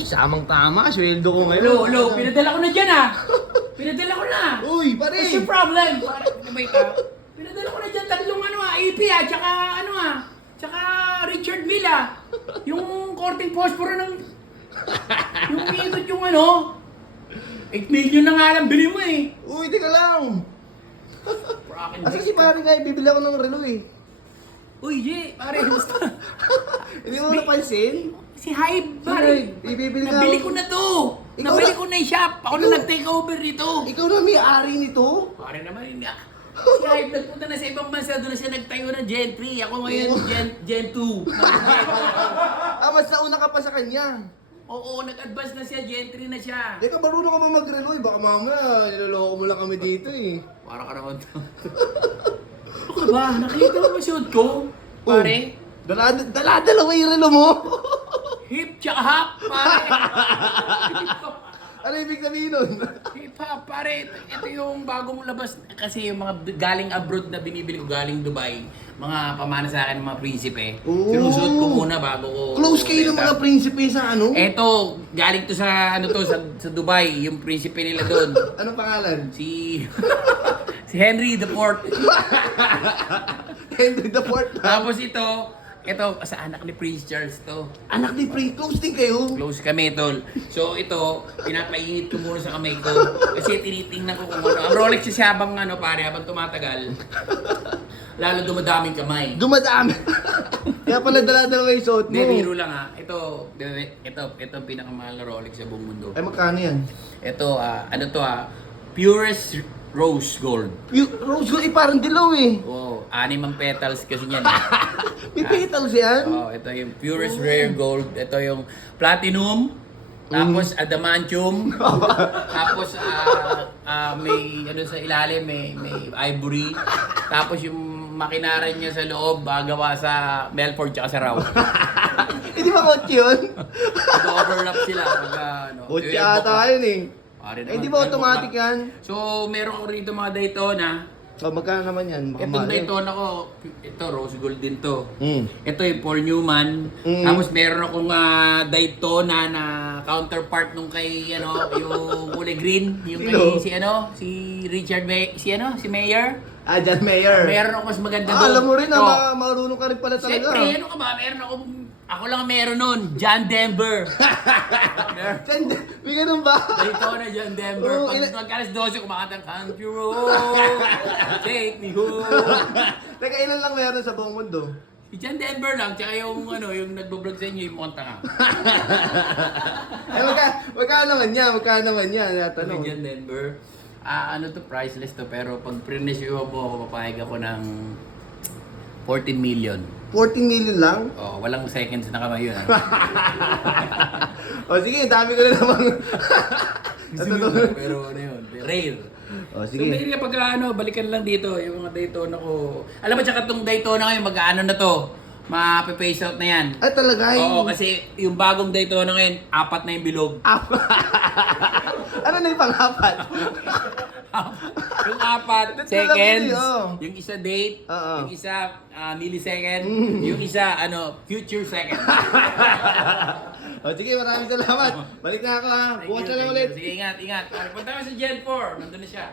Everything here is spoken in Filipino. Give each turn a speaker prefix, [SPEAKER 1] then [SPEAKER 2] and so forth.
[SPEAKER 1] Ay, samang tama. Sweldo ko ngayon.
[SPEAKER 2] Hello, hello, pinadala ko na dyan ah. Pinadala ko na.
[SPEAKER 1] Uy, pare.
[SPEAKER 2] What's your problem? Pare, Kumay ka. Pinadala ko na dyan tatlong ano ah, AP ah, tsaka ano ah, tsaka Richard Mill ah. Yung korting posporo ng, yung ikot yung ano, 8 million na nga lang bili mo eh.
[SPEAKER 1] Uy, teka lang. Asa si pare nga, bibili ako ng relo eh.
[SPEAKER 2] Uy, Jay, pare, gusto.
[SPEAKER 1] Hindi mo napansin?
[SPEAKER 2] Si Hype,
[SPEAKER 1] Pare, ibibili ka.
[SPEAKER 2] Nabili ko na to.
[SPEAKER 1] Ikaw
[SPEAKER 2] Nabili
[SPEAKER 1] na-
[SPEAKER 2] ko na yung shop. Ako na nag-take over nito.
[SPEAKER 1] Ikaw na may-ari nito?
[SPEAKER 2] Pare naman, hindi ah. Si Hype nagpunta na sa ibang bansa, doon na siya nagtayo ng Gen 3. Ako ngayon, Gen, Gen 2.
[SPEAKER 1] Ah, mas nauna ka pa sa kanya.
[SPEAKER 2] Oo, nag-advance na siya, Gen 3 na siya.
[SPEAKER 1] Teka, marunong ka ba mag-relo eh? Baka mamaya, niloloko mo lang kami dito eh.
[SPEAKER 2] Para ka naman to. Ano ka ba? Nakita mo ba suot ko? Pare?
[SPEAKER 1] Dala, dala, dalawa yung relo mo.
[SPEAKER 2] Hip tsaka hop, pare.
[SPEAKER 1] ano ibig sabihin nun?
[SPEAKER 2] Hip hop, pare. Ito yung bagong labas. Kasi yung mga galing abroad na binibili ko, galing Dubai. Mga pamana sa akin ng mga prinsipe.
[SPEAKER 1] Oo.
[SPEAKER 2] Sinusuot ko muna bago ko...
[SPEAKER 1] Close kayo ng mga prinsipe sa ano?
[SPEAKER 2] Eto, galing to sa ano to sa, sa Dubai, yung prinsipe nila doon.
[SPEAKER 1] Anong pangalan?
[SPEAKER 2] Si si Henry the Fourth.
[SPEAKER 1] Henry the Fourth.
[SPEAKER 2] Tapos ito, ito sa anak ni Prince Charles to.
[SPEAKER 1] Anak ni Prince, close din kayo.
[SPEAKER 2] Close kami, tol. So ito, pinapainit ko muna sa kamay ko. Kasi tinitingnan ko kung ano. Ang Rolex siya habang ano pare, habang tumatagal. Lalo dumadaming kamay.
[SPEAKER 1] Dumadami. Kaya pala dala-dalawa yung suot mo.
[SPEAKER 2] Hindi, biro lang ha. Ito, ito, ito ang pinakamahal na Rolex sa buong mundo.
[SPEAKER 1] Ay, magkano yan?
[SPEAKER 2] Ito, ah, ano to ah, purest rose gold.
[SPEAKER 1] Yung rose gold, eh, parang dilaw eh.
[SPEAKER 2] Oh, anim ang petals kasi niyan. eh.
[SPEAKER 1] May petals yan.
[SPEAKER 2] Oh, ito yung purest rare gold. Ito yung platinum. Tapos adamantium. tapos ah ah, may ano sa ilalim, may may ivory. Tapos yung makinaran niya sa loob, ah, gawa sa Melford tsaka sa Rao.
[SPEAKER 1] Hindi ba kotse yun?
[SPEAKER 2] Nag-overlap sila pag ah, ano.
[SPEAKER 1] Kotse
[SPEAKER 2] yung
[SPEAKER 1] ata
[SPEAKER 2] book-
[SPEAKER 1] yun eh.
[SPEAKER 2] Pare
[SPEAKER 1] Eh,
[SPEAKER 2] naman,
[SPEAKER 1] di ba automatic yan?
[SPEAKER 2] So, meron ko rito mga Daytona.
[SPEAKER 1] Oh, magkano naman yan? Baka
[SPEAKER 2] Itong
[SPEAKER 1] mahal eh.
[SPEAKER 2] Daytona ko, ito rose gold din to.
[SPEAKER 1] Mm.
[SPEAKER 2] Ito yung Paul Newman.
[SPEAKER 1] Mm.
[SPEAKER 2] Tapos meron akong ah, Daytona na counterpart nung kay ano, yung kulay green, yung kay
[SPEAKER 1] Sino?
[SPEAKER 2] si ano, si Richard May, si ano, si Mayor.
[SPEAKER 1] Ah, John Mayer.
[SPEAKER 2] Meron ako mas maganda
[SPEAKER 1] Ah,
[SPEAKER 2] doon.
[SPEAKER 1] alam mo rin na ma- marunong ka rin pala talaga.
[SPEAKER 2] Siyempre, ano ka ba? Meron ako ako lang ang meron nun, John Denver.
[SPEAKER 1] John, may ganun ba?
[SPEAKER 2] Daytona, John Denver.
[SPEAKER 1] Oo,
[SPEAKER 2] Pag
[SPEAKER 1] ina-
[SPEAKER 2] magkalas 12, kumakanta ng Country Road, Take Me Home.
[SPEAKER 1] Teka, ilan lang meron sa buong mundo?
[SPEAKER 2] Si John Denver lang, tsaka yung ano, yung nagbo-vlog sa inyo, yung monta ka.
[SPEAKER 1] Ay, magka, magkano naman yan? Magkano naman yan? Natanong.
[SPEAKER 2] John Denver? Ah, ano to, priceless to, pero pag prinesyo mo ako, papayag ako ng 14 million.
[SPEAKER 1] 14 million lang?
[SPEAKER 2] Oh, walang seconds na kamay yun. ah.
[SPEAKER 1] o sige, dami ko na namang...
[SPEAKER 2] Gusto mo yun, pero ano yun, rare.
[SPEAKER 1] o
[SPEAKER 2] So,
[SPEAKER 1] sige.
[SPEAKER 2] maybe pag ano, balikan lang dito, yung mga Daytona ko. Alam mo, tsaka itong Daytona ngayon, mag-ano na to, ma-face out na yan.
[SPEAKER 1] Ay, talaga eh.
[SPEAKER 2] Oo, kasi yung bagong Daytona ngayon, apat na yung bilog.
[SPEAKER 1] Apat. ano na yung pang-apat?
[SPEAKER 2] yung apat,
[SPEAKER 1] That's
[SPEAKER 2] seconds.
[SPEAKER 1] oh.
[SPEAKER 2] Yung isa date,
[SPEAKER 1] Oo.
[SPEAKER 2] yung isa ah, millisecond,
[SPEAKER 1] Mm.
[SPEAKER 2] yung isa ano, future second.
[SPEAKER 1] o sige, maraming salamat. Balik na ako ha.
[SPEAKER 2] Thank
[SPEAKER 1] Bukas
[SPEAKER 2] you,
[SPEAKER 1] na lang
[SPEAKER 2] thank
[SPEAKER 1] ulit.
[SPEAKER 2] Sige, ingat, ingat. Punta ka sa Gen 4, nandun na siya.